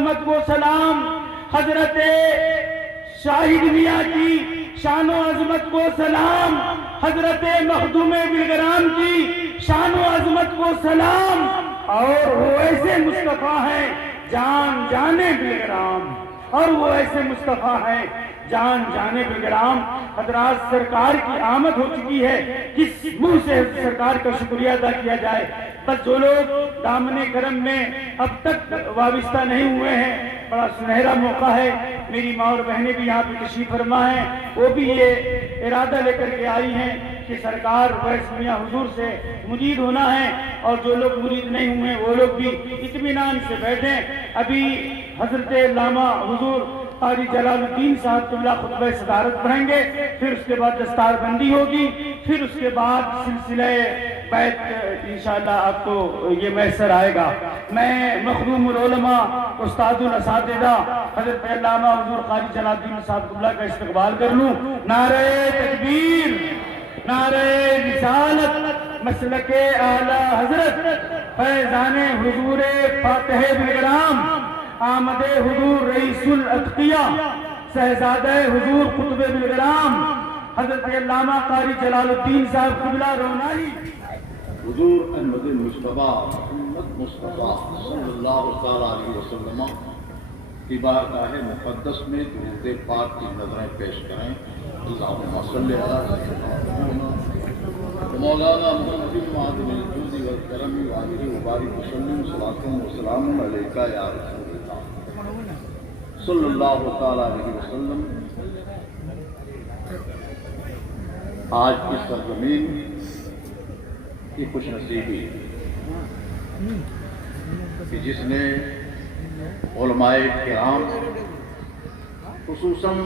عظمت و سلام حضرت شاہد میاں کی شان و عظمت و سلام، حضرت مخدوم بلگرام کی شان و عظمت و سلام. اور وہ ایسے مصطفیٰ ہیں جان جانے بلگرام، اور وہ ایسے مصطفیٰ ہیں جان جانے بلگرام. حضرات سرکار کی آمد ہو چکی ہے، کس منہ سے سرکار کا شکریہ ادا کیا جائے. بس جو لوگ دامن کرم میں اب تک وابستہ نہیں ہوئے ہیں، بڑا سنہرا موقع ہے. میری ماں اور بہنیں بھی یہاں پہ تشریف فرما ہیں، وہ بھی یہ ارادہ لے کر کے آئی ہیں کہ سرکار ویس میاں حضور سے مرید ہونا ہے. اور جو لوگ مرید نہیں ہوئے وہ لوگ بھی اطمینان سے بیٹھیں. ابھی حضرت علامہ حضور قاری جلال الدین صاحب قبلہ خطبہ صدارت پڑھیں گے، پھر اس کے بعد دستار بندی ہوگی، پھر اس کے بعد سلسلہ بیعت انشاءاللہ آپ کو یہ میسر آئے گا. میں مخدوم العلماء استاد الاساتذہ حضرت علامہ حضور قاری جلال الدین صاحب قبلہ کا استقبال کر لوں. نعرہ تکبیر، نعرہ رسالت، مسلک اعلی حضرت فیضان حضور فاتح بلگرام، آمد حضور رئیس الاتقیاء شہزادہ حضور قطب بلگرام حضرت علامہ قاری جلال الدین صاحب قبلہ رونائی. حضور احمد مصطفیٰ محمد مصطفیٰ صلی اللہ علیہ وسلم کی بارگاہ مقدس میں درود پاک کی نظریں پیش کریں. اللہم صلی علی مولانا محمد معظم الجود والکرم وآلہ وبارک وسلم صلاۃ وسلام علیک یا رسول اللہ صلی اللہ تعالی علیہ وسلم. آج کی سرزمین کی خوش نصیبی کہ جس نے علماء کرام خصوصاً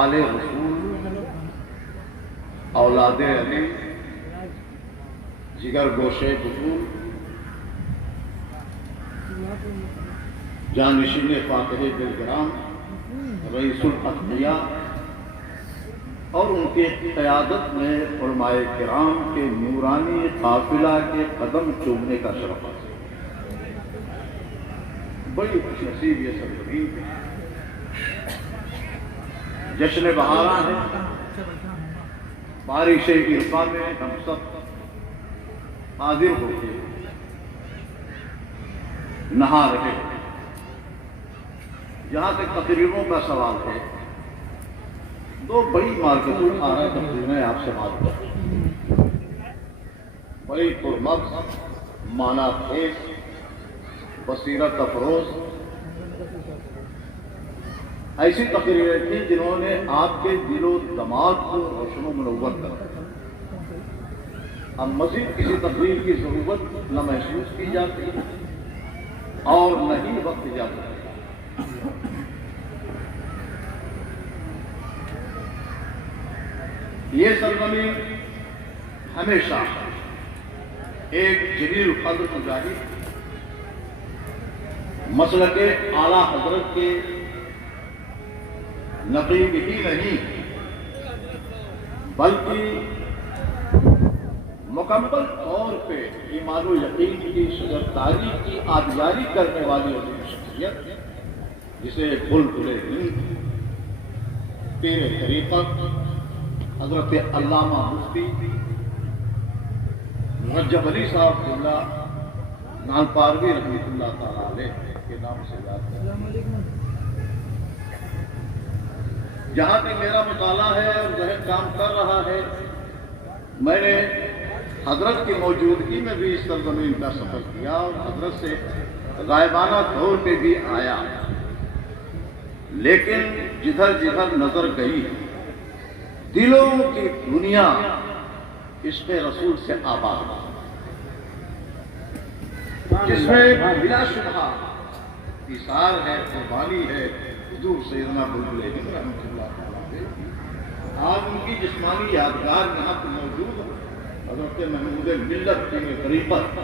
آل رسول، اولاد علی، جگر گوشے بطول، جانشین فاتح بلگرام، رئیس الاتقیاء اور ان کے قیادت میں علماء کرام کے نورانی قافلہ کے قدم چومنے کا شرف حاصل. بڑی خوش نصیب یہ سرزمین ہے. جشن بہاراں ہے، بارش عرفہ میں ہم سب حاضر ہو کے نہا رہے ہیں. جہاں تک تقریروں کا سوال ہے، دو بڑی مارکتوں آ رہا تقریریں آپ سے بات کریں. بڑی پرمغز، معنی خیز، بصیرت افروز ایسی تقریریں تھیں جنہوں نے آپ کے دل و دماغ کو روشن و منور کر دیا. اب مزید کسی تقریر کی ضرورت نہ محسوس کی جاتی اور نہ ہی وقت جاتا. یہ سرزمین ہمیشہ ایک جلیل القدر مجاہد، مسلک اعلیٰ حضرت کے نقیب ہی نہیں بلکہ مکمل طور پہ ایمان و یقین کی شجرتاری کی آبیاری کرنے والی عظیم شخصیت جسے بلبل ہند، پیر طریقت حضرت علامہ مفتی رجب علی صاحب قبلہ نالپاروی رحمۃ اللہ تعالی علیہ کے نام سے یاد کریں. جہاں تک میرا مطالعہ ہے اور ذہن کام کر رہا ہے، میں نے حضرت کی موجودگی میں بھی اس سرزمین کا سفر کیا اور حضرت سے غائبانہ طور پہ بھی آیا، لیکن جدھر جدھر نظر گئی دلوں کی دنیا عشق رسول سے آباد، جس میں بلا شبہ ایثار ہے، قربانی ہے. حضور سیدنا بلبل ہند رحمۃ اللہ علیہ، آج ان کی جسمانی یادگار یہاں پہ موجود ہے. حضرت محمود ملت کی طریقت،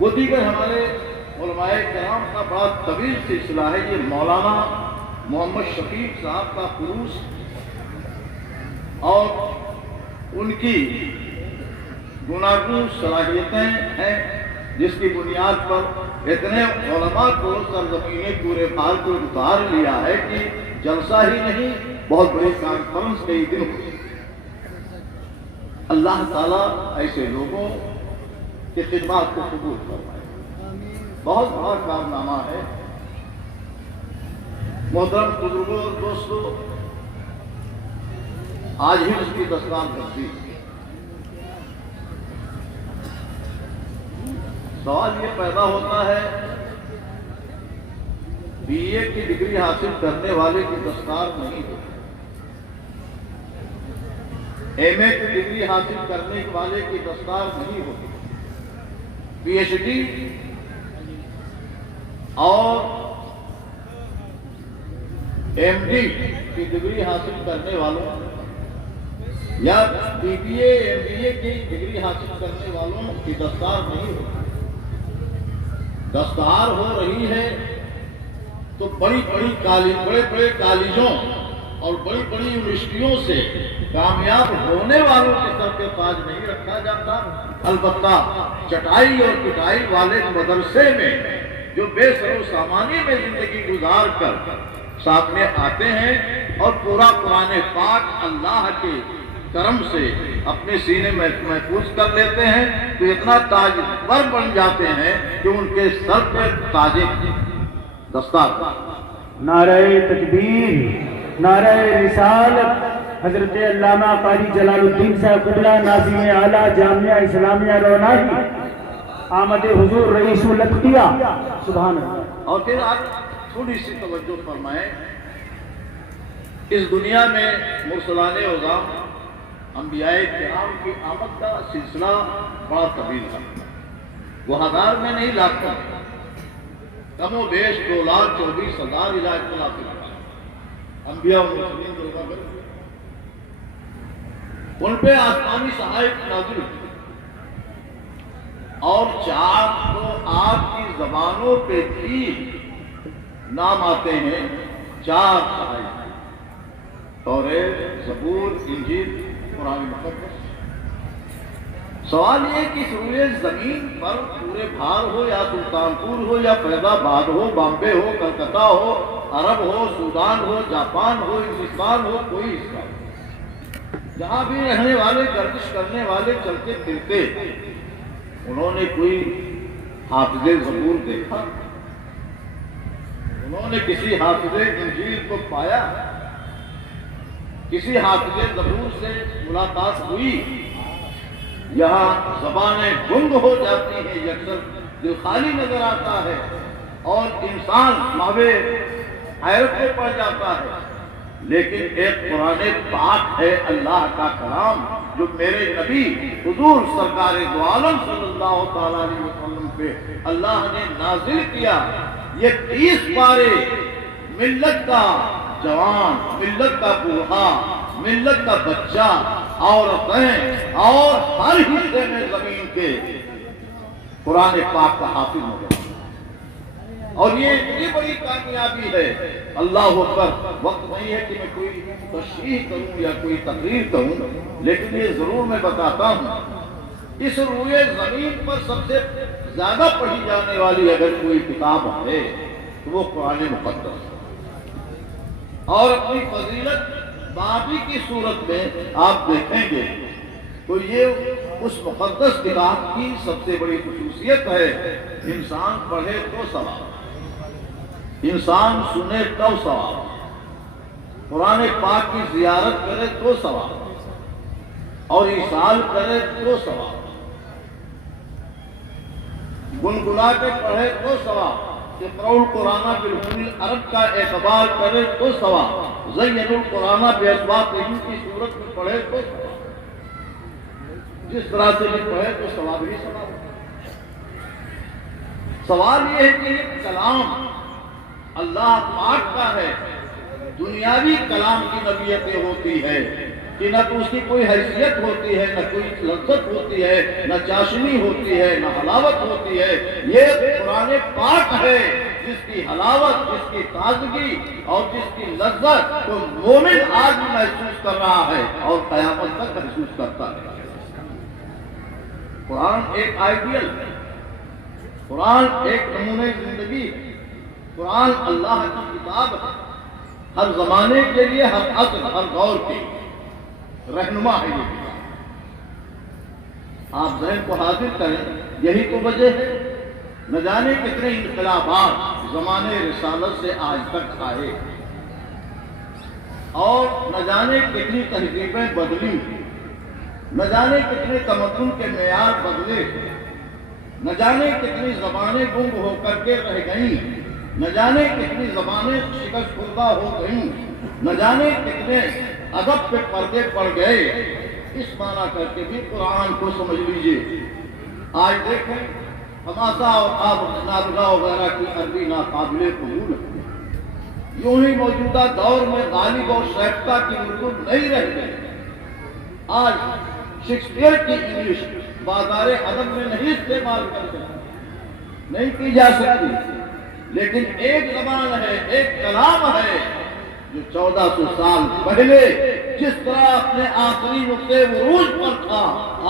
وہ دیگر ہمارے علماء کرام کا بڑا طویل سلسلہ ہے. یہ مولانا محمد شفیق صاحب کا خروس اور ان کی گوناگون صلاحیتیں ہیں جس کی بنیاد پر اتنے علماء کو سرزمین پورے بھارت کو اتار لیا ہے کہ جلسہ ہی نہیں بہت بڑی کانفرنس کئی دن ہوئی۔ اللہ تعالیٰ ایسے لوگوں کی خدمات کو قبول فرمائے، بہت بڑا کارنامہ ہے۔ محترم بزرگوں اور دوستوں، آج ہی اس کی دستان کرتی۔ سوال یہ پیدا ہوتا ہے، بی اے کی ڈگری حاصل کرنے والے کی دستار نہیں ہوتی، ایم اے کی ڈگری حاصل کرنے والے کی دستار نہیں ہوتی، پی ایچ ڈی اور ایم ڈی کی ڈگری حاصل کرنے والوں یا B B A M B A کی ڈگری حاصل کرنے والوں کی دستار نہیں ہوتی۔ دستار ہو رہی ہے تو بڑے بڑے کالجوں اور بڑی بڑی یونیورسٹیوں سے کامیاب ہونے والوں کے سر پہ تاج نہیں رکھا جاتا، البتہ چٹائی اور پٹائی والے مدرسے میں جو بے سر و سامانی میں زندگی گزار کر سامنے آتے ہیں اور پورا قرآن پاک اللہ کے کرم سے اپنے سینے میں محفوظ کر لیتے ہیں تو اتنا تاجور بن جاتے ہیں کہ ان کے سر پہ تاج دستار۔ نعرہ تکبیر، نعرہ رسالت۔ حضرت علامہ قاری جلال الدین صاحب قبلہ ناظم اعلیٰ جامعہ اسلامیہ رونائی، آمد حضور رئیس الاتقیاء، سبحان اللہ۔ اور پھر آپ تھوڑی سی توجہ فرمائیں، اس دنیا میں مرسلان عظام انبیاء کرام کی آمد کا سلسلہ بڑا طویل تھا، وہ ہزار میں نہیں لاکھوں، کم و بیش 2,24,000 علاج انبیاء و مرسلین کو لگا کر ان پہ آسمانی صحائف نازل ہوئی، اور 4 کی زبانوں پہ بھی نام آتے ہیں، 4 صحائف، توریت، زبور، انجیل، قرآن مقدس۔ سوال یہ کہ روئے زمین پر پورے بھار ہو یا سلطانپور ہو یا فیض آباد ہو، بامبے ہو، کلکتہ ہو، عرب ہو، سودان ہو، جاپان ہو، ہندوستان ہو، کوئی حصہ ہو، جہاں بھی رہنے والے، گردش کرنے والے، چلتے پھرتے، انہوں نے کوئی حافظ زبور دیکھا؟ انہوں نے کسی حافظ انجیل کو پایا؟ کسی حافظ زبور سے ملاقات ہوئی؟ یہاں زبانیں گنگ ہو جاتی ہیں، یکسر دل خالی نظر آتا ہے اور انسان ماوے حیرت میں پڑ جاتا ہے، لیکن ایک قرآن پاک ہے، اللہ کا کلام، جو میرے نبی حضور سرکار دو عالم صلی اللہ تعالیٰ علیہ وسلم پہ اللہ نے نازل کیا۔ یہ 30 پارے ملت کا جوان، ملت کا بوڑھا، ملت کا بچہ، عورتیں اور ہر حصے میں زمین کے قرآن پاک کا حافظ ہو گیا، اور یہ اتنی بڑی کامیابی ہے۔ اللہ اکبر۔ وقت نہیں ہے کہ میں کوئی تشریح کروں یا کوئی تقریر کروں، لیکن یہ ضرور میں بتاتا ہوں، اس روئے زمین پر سب سے زیادہ پڑھی جانے والی اگر کوئی کتاب ہے تو وہ قرآن مقدس، اور اپنی فضیلت بابی کی صورت میں آپ دیکھیں گے تو یہ اس مقدس کتاب کی سب سے بڑی خصوصیت ہے، انسان پڑھے تو ثواب، انسان سنے تو ثواب، قرآن پاک کی زیارت کرے تو ثواب، اور ایصال کرے تو ثواب، گنگنا کے پڑھے تو ثواب، اقرأوا القرآن بالحروف العرب کا اعتبار کرے تو ثواب، زینوا القرآن باصواتہم کی صورت میں پڑھے تو ثواب، جس طرح سے بھی پڑھے تو ثواب ہی ثواب۔ سوال یہ ہے کہ یہ کلام اللہ پاک کا ہے، دنیاوی کلام کی نوعیتیں ہوتی ہے کہ نہ تو اس کی کوئی حیثیت ہوتی ہے، نہ کوئی لذت ہوتی ہے، نہ چاشنی ہوتی ہے، نہ حلاوت ہوتی ہے۔ یہ قرآن پاک ہے جس کی حلاوت، جس کی تازگی اور جس کی لذت تو مومن آج بھی محسوس کر رہا ہے اور قیامت تک محسوس کرتا ہے۔ قرآن ایک آئیڈیل ہے، قرآن ایک نمونہ زندگی، قرآن اللہ کی کتاب ہے، ہر زمانے کے لیے، ہر عصر، ہر دور کی رہنما ہے یہ کتاب۔ آپ ذہن کو حاضر کریں، یہی تو وجہ ہے نہ جانے کتنے انقلابات زمانے رسالت سے آج تک آئے، اور نہ جانے کتنی تہذیبیں بدلی، نہ جانے کتنے تمدن کے معیار بدلے، نہ جانے کتنی زبانیں گنگ ہو کر کے رہ گئیں، نہ جانے کتنی زبانیں شکست خوردہ ہو گئیں، نہ جانے کتنے ادب پہ پردے پڑ گئے۔ اس معنی کر کے بھی قرآن کو سمجھ لیجئے۔ آج دیکھیں حماسہ اور نابغہ وغیرہ کی عربی ناقابل قبول ہے، یوں ہی موجودہ دور میں غالب اور شائستہ کی اردو نہیں رہ گئی۔ آج شیکسپیئر کی انگلش بازار ادب میں نہیں استعمال کرتے، نہیں کی جا سکتی، لیکن ایک زبان ہے، ایک کلام ہے جو 1400 سال پہلے جس طرح اپنے آخری نقطے عروج پر تھا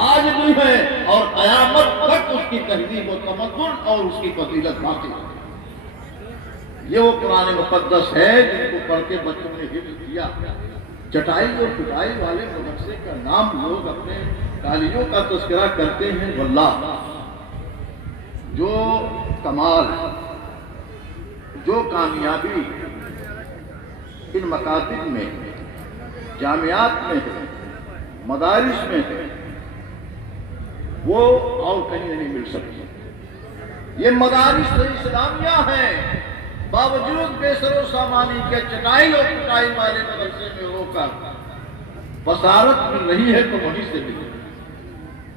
آج بھی ہے، اور قیامت تک اس کی تہذیب و تمدن اور اس کی فضیلت باقی ہے۔ یہ وہ قرآن مقدس ہے جن کو پڑھ کے بچوں نے حفظ کیا۔ چٹائی اور پٹائی والے مدرسے کا نام لوگ اپنے کالجوں کا تذکرہ کرتے ہیں، واللہ جو کمال، جو کامیابی ان مکاتب میں، جامعات میں ہے، مدارس میں ہے، وہ اور کہیں نہیں مل سکتی۔ یہ مدارس اسلامیہ ہیں، باوجود بے سر و سامانی کے چٹائی اور پٹائی والے مدرسے میں ہو کر بصارت مل رہی ہے تو وہیں سے مل رہی ہے،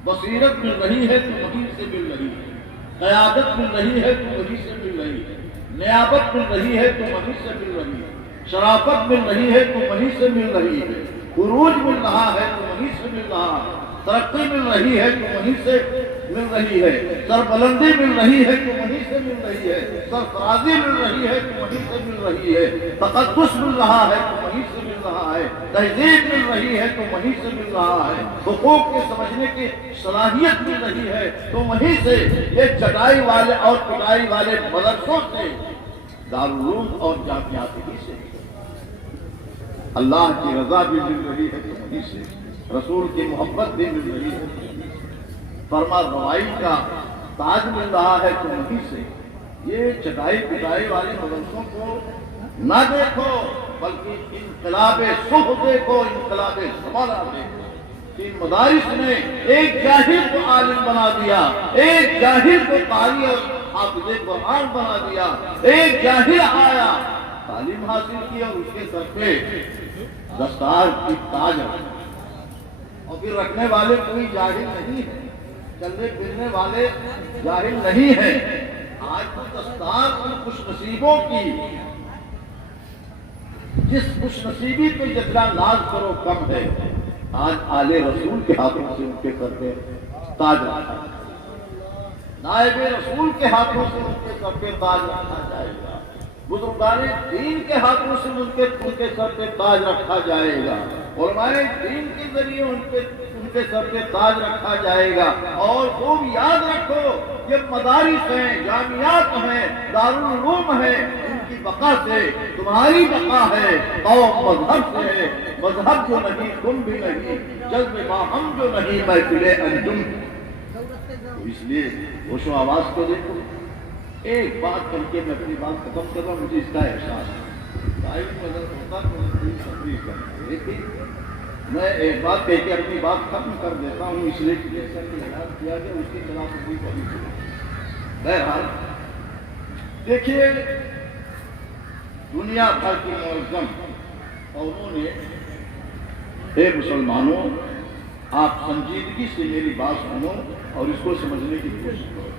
بصیرت مل رہی ہے تو وہیں سے مل رہی ہے، قیادت مل رہی ہے تو وہیں سے مل رہی ہے، نیابت مل رہی ہے تو وہیں سے مل رہی ہے، شرافت مل رہی ہے تو وہیں سے مل رہی ہے، عروج مل رہا ہے تو وہیں سے مل رہا ہے، ترقی مل رہی ہے تو وہیں سے مل رہی ہے، سربلندی مل رہی ہے تو وہیں سے مل رہی ہے، سرفرازی مل رہی ہے تو وہیں سے مل رہی ہے، تقدس مل رہا ہے تو وہیں سے مل رہا ہے، تہذیب مل رہی ہے تو وہیں سے مل رہا ہے، حقوق کے سمجھنے کی صلاحیت مل رہی ہے تو وہیں سے، یہ چٹائی والے اور پٹائی والے مدرسوں سے، دارالعلوم اور جامعات ہی سے، اللہ کی رضا بھی مل رہی ہے تو وہیں سے، رسول کی محبت بھی مل رہی ہے، فرما روائی کا تاج مل رہا ہے تو وہیں سے۔ یہ چٹائی پٹائی والے مدرسوں کو نہ دیکھو، بلکہ انقلاب صبح دیکھو، انقلاب زمانہ دیکھو۔ ان مدارس نے ایک جاہل کو عالم بنا دیا، ایک جاہل کو قاری اور حافظ قرآن بنا دیا، ایک جاہل آیا، تعلیم حاصل کی اور اس کے سر پہ دستار کی تاج رکھا، اور پھر رکھنے والے کوئی جاہل نہیں ہے، چلنے پھرنے والے جاہل نہیں ہیں۔ آج تو دستار ان خوش نصیبوں کی، جس خوش نصیبی پہ جتنا ناز کرو کم ہے، آج آل رسول کے ہاتھوں سے ان کے سر پہ تاج رکھا جائے، نائب رسول کے ہاتھوں سے ان کے سر پہ تاج رکھا جائے گا، بزرگان دین کے ہاتھوں سے ان کے سر پہ تاج رکھا جائے گا، علماء دین کے ذریعے ان کے سر پہ تاج رکھا جائے گا۔ اور خوب یاد رکھو، یہ مدارس ہیں، جامعات ہیں، دارالعلوم ہیں، ان کی بقا سے تمہاری بقا ہے، قوم مذہب سے ہے، مذہب جو نہیں تم بھی نہیں، جذب باہم جو نہیں محفل انجم۔ اس لیے ہوش و آواز کو دیکھو۔ ایک بات کر کے میں اپنی بات ختم کر رہا ہوں، مجھے اس کا احساس ہے، لیکن میں ایک بات کہہ کے اپنی بات ختم کر دیتا ہوں، اس لیے کہ جیسا کہ اعلان کیا گیا اس کے خلاف کوئی کمی نہیں۔ بہرحال دیکھیے، دنیا بھر کی معظم قوموں نے، اے مسلمانوں، آپ سنجیدگی سے میری بات سنو اور اس کو سمجھنے کی کوشش کرو۔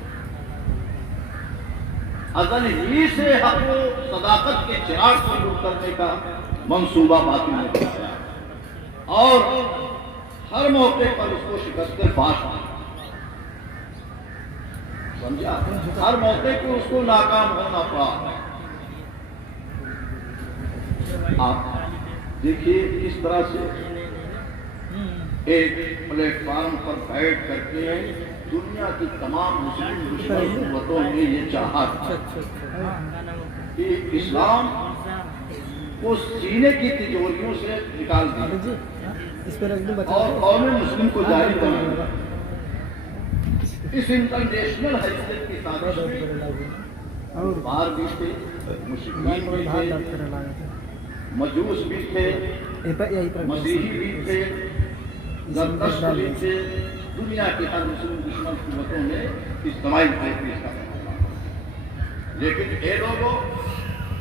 ازل ہی سے حق و صداقت کے چراغ کو دور کرنے کا منصوبہ باطل نے بنایا، اور ہر موقع پر اس کو شکست پاش ہے، سمجھا؟ ہر موقع پر اس کو ناکام ہونا پڑا۔ آپ دیکھیے کس طرح سے ایک پلیٹ فارم پر بیٹھ کر کے دنیا کی تمام مسلم دشمن قوتوں نے یہ چاہا کہ اسلام کو سینے کی تجوریوں سے نکال دیا اور قوم مسلم کو جاری کرنا. اس انٹرنیشنل حیثیت کی سازش میں باہر بھی تھے، مشرکین بھی تھے، مجوس بھی تھے، مسیحی بھی تھے، زرتشت بھی تھے. دنیا کے ہر مسلم دشمن قوتوں نے اجتماعی تحریک کا. لیکن اے لوگوں،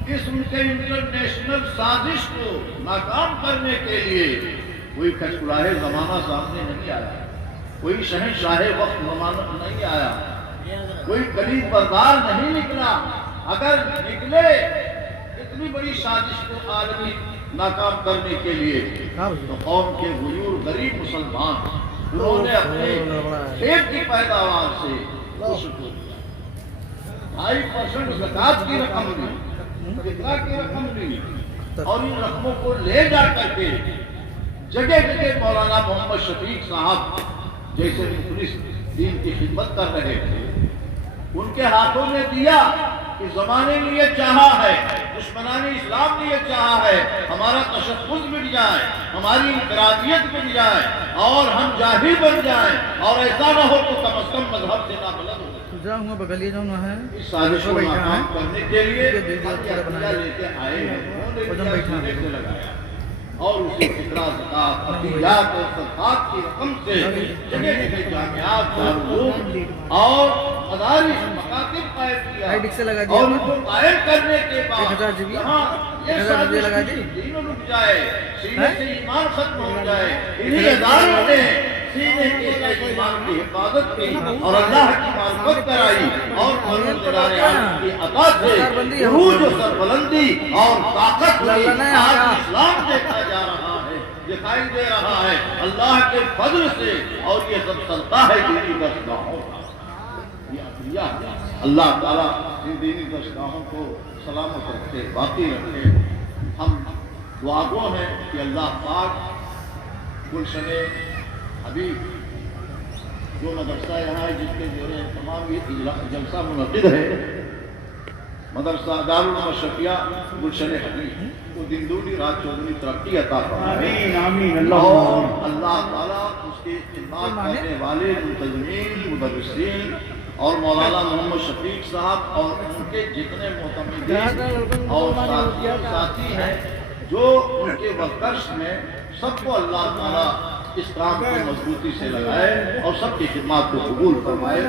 اس ان کے انٹرنیشنل سازش کو ناکام کرنے کے لیے کوئی کچکلاہے زمانہ سامنے نہیں آیا، کوئی شہنشاہ وقت زمانہ نہیں آیا، کوئی کلید بردار نہیں نکلا. اگر نکلے اتنی بڑی سازش کو عالمی ناکام کرنے کے لیے تو قوم کے غیور غریب مسلمان انہوں نے اپنے کھیت کی پیداوار سے 2.5% زکوٰۃ کی رقم دی، فطرہ کی رقم دی، اور ان رقموں کو لے جا کر کے جگہ جگہ مولانا محمد شفیق صاحب جیسے مخلص دین کی خدمت کر رہے تھے ان کے ہاتھوں میں دیا کہ زمانے نے یہ چاہا ہے، دشمنان اسلام نے یہ چاہا ہے ہمارا تشخص مٹ جائے، ہماری انفرادیت مٹ جائے اور ہم جاہل بن جائیں، اور ایسا نہ ہو تو کم از کم مذہب سے نابلد ہو جائے. بغلیہ جو ہے اس سازش کو ناکام کرنے کے لیے لے کے آئے ہیں، انہوں نے سے لگایا اور اسی فطرہ زکوٰۃ عطیات اور صدقات کی رقم سے جگہ جگہ جامعات دارالعلوم اور مدارس مکاتب قائم کیا. اور ان کو قائم کرنے کے بعد یہاں یہ سازش دین رک جائے، سینے سے ایمان ختم ہو جائے، انہیں اداروں نے سینے کے ایمان کی حفاظت کی اور اللہ کی معرفت کرائی اور پروردگار عالم کی عطا سے عروج و سربلندی اور طاقت ہوئی. آج اسلام دیکھا جا رہا ہے، دکھائی دے رہا ہے اللہ کے فضل سے، اور یہ سب چلتا ہے دینی درسگاہوں کا. یہ عطیہ ہے. اللہ تعالیٰ ان دینی درسگاہوں کو سلامت رکھے، باقی رکھے. ہم دعا گو ہیں کہ اللہ پاک گلشن حبیب جو مدرسہ یہاں ہے جس کے زیر تمام یہ جلسہ منعقد ہے، مدرسہ دارالعلوم اشرفیہ گلشن حبیب کو دن دگنی رات چوگنی ترقی عطا فرمائے. اور اللہ تعالیٰ اس کی خدمات کرنے والے منتظمین، مدرسین اور مولانا محمد شفیق صاحب اور ان کے جتنے معتمدین اور ساتھی ہیں جو ان کے ورکرز میں، سب کو اللہ تعالیٰ اس کام کو مضبوطی سے لگائے اور سب کی خدمات کو قبول فرمائے.